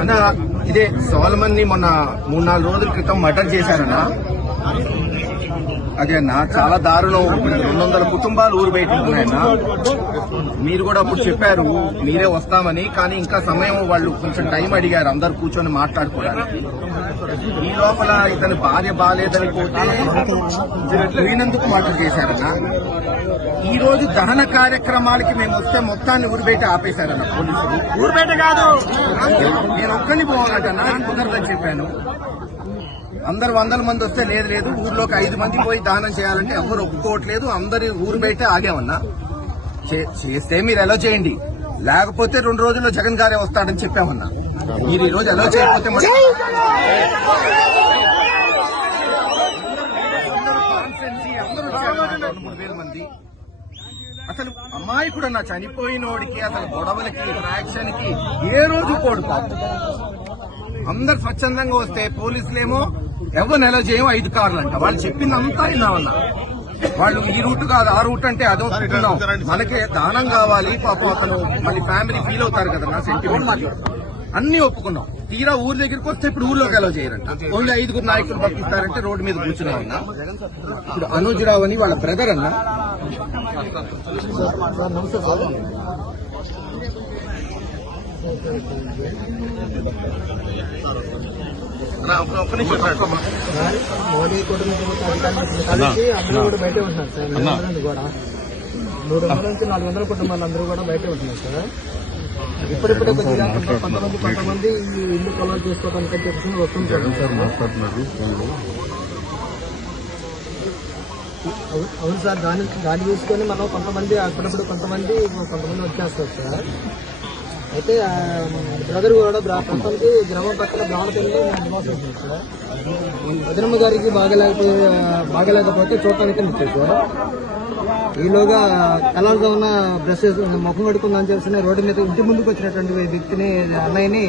అన్న ఇదే సోలమన్ ని మొన్న 3-4 రోజుల క్రితం మర్డర్ చేశారన్నా. అదే అన్న చాలా దారుణం. 200 కుటుంబాలు ఊరు బయట ఉన్నాయన్న. మీరు కూడా అప్పుడు చెప్పారు మీరే వస్తామని, కానీ ఇంకా సమయం వాళ్ళు కొంచెం టైం అడిగారు అందరు కూర్చొని మాట్లాడుకోవడానికి. ఈ లోపల ఇతని భార్య బాగాలేదని పోతే పోయినందుకు మర్డర్ చేశారన్న. ఈ రోజు దహన కార్యక్రమాలకి మేము వస్తే మొత్తాన్ని ఊరు బయట ఆపేశారన్న పోలీసులు. ఊరు బయట కాదు, నేను ఒక్కని పోవాలటన్నా, కుదరదని చెప్పాను. అందరు 100 మంది వస్తే లేదు ఊర్లోకి 5 మంది పోయి దానం చేయాలంటే ఎవరు ఒప్పుకోవట్లేదు. అందరి ఊరు బయట ఆగామన్నా. చేస్తే మీరు ఎలా చేయండి, లేకపోతే 2 రోజుల్లో జగన్ గారే వస్తాడని చెప్పామన్నా. మీరు ఈ రోజు ఎలా చేయకపోతే 3,000 మంది అసలు అమాయకుడు అన్న. చనిపోయినోడికి అసలు గొడవలకి ఫ్రాక్షన్ కి ఏ రోజు కోడు పాపం. అందరు స్వచ్ఛందంగా వస్తే పోలీసులేమో ఎవరు నెల చేయం 5 కార్లు అంట. వాళ్ళు చెప్పిందంతా విన్నామన్నా. వాళ్ళు ఈ రూట్ కాదు ఆ రూట్ అంటే అదో చెప్తున్నాం. మనకే దానం కావాలి పాపం. అతను మళ్ళీ ఫ్యామిలీ ఫీల్ అవుతారు కదన్నా, సెంటిమెంట్ అన్ని ఒప్పుకున్నాం. తీరా ఊరు దగ్గరికి వస్తే ఇప్పుడు ఊర్లోకి ఎలా చేయరంట. ఓన్లీ 5 నాయకులు పంపిస్తారంటే రోడ్డు మీద కూర్చున్నామన్నా. ఇప్పుడు అనుజ్ రావు అని వాళ్ళ బ్రదర్ అన్న. మోడీ కుటుంబం అందరూ కూడా బయటే ఉంటున్నారు సార్. కూడా 300 నుంచి 400 కుటుంబాలు అందరూ కూడా బయటే ఉంటున్నారు సార్. ఇప్పుడిప్పుడే కొద్దిగా కొంతమంది ఈ ఇల్లు కొలవ చేసుకోవడానికి చెప్పి వస్తుంటారు సార్. అవును సార్, దాన్ని చూసుకొని మనం కొంతమంది అప్పుడప్పుడు కొంతమంది వచ్చేస్తారు సార్. అయితే బ్రదర్ కూడా ప్రస్తుతానికి గ్రామం పక్కన బ్రాహ్మణపల్లిలో నివాసం ఉంటుంది సార్. వదినమ్మ గారికి బాగలేకపోతే చూడటానికి వచ్చారు సార్. ఈలోగా కలర్గా ఉన్న బ్రష్ ముఖం కడుకుందని చెప్పి రోడ్డు మీద ఇంటి ముందుకు వచ్చినటువంటి వ్యక్తిని, అన్నయ్యని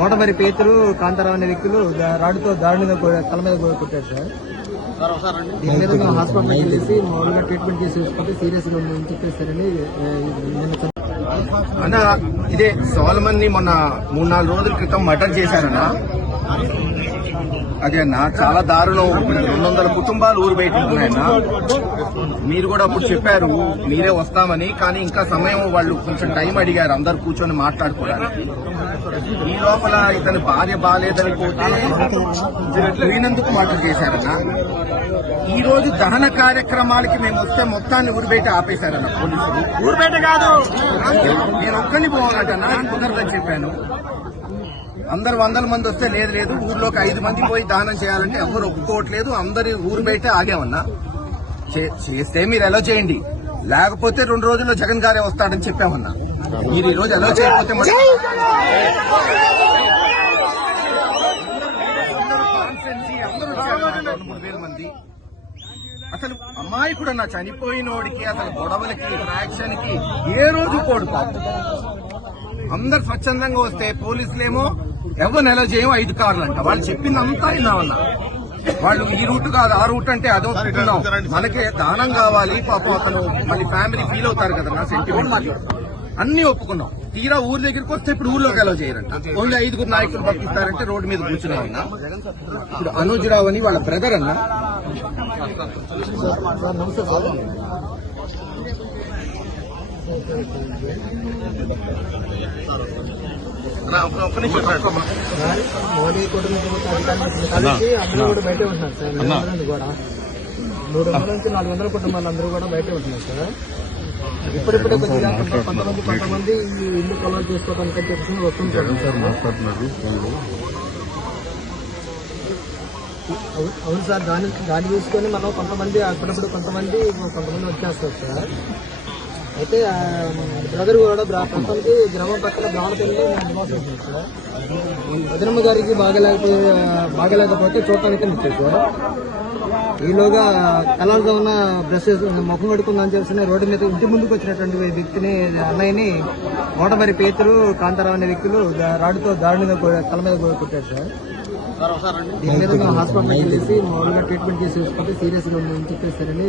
మోటమరి పేతురు కాంతారావు అనే వ్యక్తులు రాడుతో దారుణంగా తల మీద కొట్టారు సార్. దీని మీద మేము హాస్పిటల్కి వెళ్ళేసి మామూలుగా ట్రీట్మెంట్ చేసి చూసుకుంటే సీరియస్ గా చెప్పేస్తారని అన్న. ఇదే సోలమన్ ని మొన్న 3-4 రోజుల క్రితం మర్డర్ చేశారన్నా. అదే అన్న చాలా దారుణం. 200 కుటుంబాలు ఊరు బయట ఉన్నాయన్న. మీరు కూడా అప్పుడు చెప్పారు మీరే వస్తామని, కానీ ఇంకా సమయం వాళ్ళు కొంచెం టైం అడిగారు అందరు కూర్చొని మాట్లాడుకోవడానికి. ఈ లోపల ఇతని భార్య బాగాలేదని పోతే పోయినందుకు మర్డర్ చేశారన్న. ఈ రోజు దహన కార్యక్రమాలకి మేము వస్తే మొత్తాన్ని ఊరు బయట ఆపేశారన్న పోలీసులు. ఊరు బయట కాదు, నేను ఒక్కని పోవాలటన్నా, కుదరదని చెప్పాను. అందరు 100 మంది వస్తే లేదు ఊర్లోకి 5 మంది పోయి దానం చేయాలంటే ఎవరు ఒప్పుకోవట్లేదు. అందరి ఊరు బయట ఆగామన్నా. చేస్తే మీరు ఎలా చేయండి, లేకపోతే 2 రోజుల్లో జగన్ గారే వస్తాడని చెప్పామన్నా. మీరు ఈ రోజు ఎలా చేయకపోతే 3,000 మంది అసలు అమాయకుడు అన్న. చనిపోయినోడికి అసలు గొడవలకి ఫ్రాక్షన్ కి ఏ రోజు కోడు పాపం. అందరు స్వచ్ఛందంగా వస్తే పోలీసులేమో ఎవరు నెల చేయం 5 కార్లు అంట. వాళ్ళు చెప్పిందంతా విన్నామన్నా. వాళ్ళు ఈ రూట్ కాదు ఆ రూట్ అంటే అదో చెప్తున్నాం. మనకే దానం కావాలి పాపం. అతను మళ్ళీ ఫ్యామిలీ ఫీల్ అవుతారు కదన్నా, సెంటిమెంట్ అన్ని ఒప్పుకున్నాం. తీరా ఊరు దగ్గరికి వస్తే ఇప్పుడు ఊర్లోకి ఎలా చేయరంట. ఓన్లీ 5 నాయకులు పంపిస్తారంటే రోడ్డు మీద కూర్చున్నామన్నా. ఇప్పుడు అనుజ్ రావు అని వాళ్ళ బ్రదర్ అన్న. మోడీ కుటుంబం అందరూ కూడా బయటే ఉంటున్నారు సార్. కూడా 300 నుంచి 400 కుటుంబాలు అందరూ కూడా బయటే ఉంటున్నారు సార్. ఇప్పుడిప్పుడే కొద్దిగా కొంతమంది ఈ ఇల్లు కొలవ చేసుకోవడానికి చెప్పి వస్తుంటారు సార్. అవును సార్, దాన్ని చూసుకొని మనం కొంతమంది అప్పుడప్పుడు కొంతమంది వచ్చేస్తారు సార్. అయితే బ్రదర్ కూడా ప్రస్తుతానికి గ్రామం పక్కన బ్రాహ్మణపల్లిలో నివాసం ఉంటుంది సార్. వదినమ్మ గారికి బాగలేకపోతే చూడటానికి వచ్చారు సార్. ఈలోగా కలర్గా ఉన్న బ్రష్ ముఖం కడుకుందని చెప్పి రోడ్డు మీద ఇంటి ముందుకు వచ్చినటువంటి వ్యక్తిని, అన్నయ్యని మోటమరి పేతురు కాంతారావు అనే వ్యక్తులు రాడుతో దారుణంగా తల మీద కొట్టారు సార్. దీని మీద మేము హాస్పిటల్కి వెళ్ళేసి మామూలుగా ట్రీట్మెంట్ చేసి చూసుకుంటే సీరియస్ గా చెప్పేస్తారని